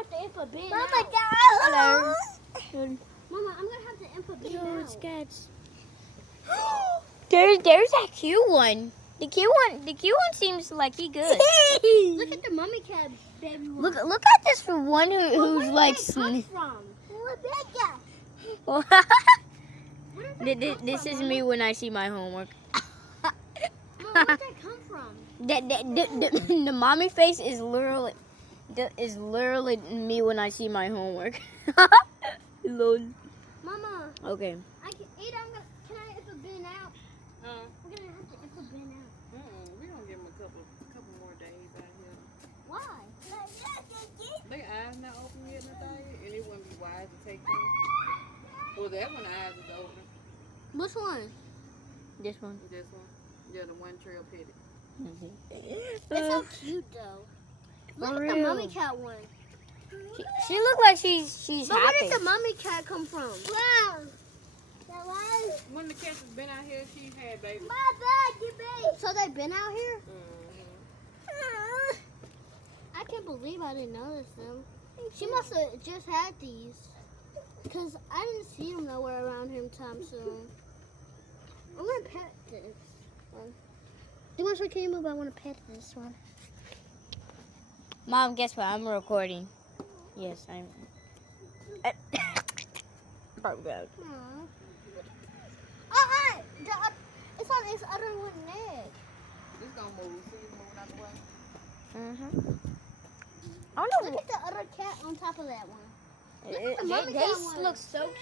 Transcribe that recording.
have to input Ben Mama, out. Hello. Mama, I'm gonna have to input Ben Yo, out. it's cats. There's that cute one. The cute one seems like he good. Look at the mummy cat, baby one. Look at this one Well, who's where like. did they come from? Rebecca. Where did they come This from, is Mama? me when I see my homework. Mama, where did they come from? The mommy face is literally me when I see my homework. Lol. Mama, Okay. can I input Ben out? We're gonna have to input Ben out. We gonna give them a couple more days out here. Why? Their eyes not open yet, Natalia, and it wouldn't be wise to take them. Well, that one eyes is open. Which one? This one. This one, yeah, the one trail pitted. It's so cute though. Look For at the real. mummy cat one. She look like she's But where happy. did the mummy cat come from? Wow. That was When the cat has been out here, she's had babies. my baby. So they've been out here? Mm-hmm. I can't believe I didn't notice them. She must have just had these. Because I didn't see them nowhere around here anytime soon. I'm going to pet this one. Demonstrate, can you move? I want to pet this one. Mom, guess what? I'm recording. Yes, I'm. Probably bad. Aww. It's on its other one leg. It's gonna move. See it moving out the way. I don't know. Look at the other cat on top of that one. They Look at the mummy cat one. look so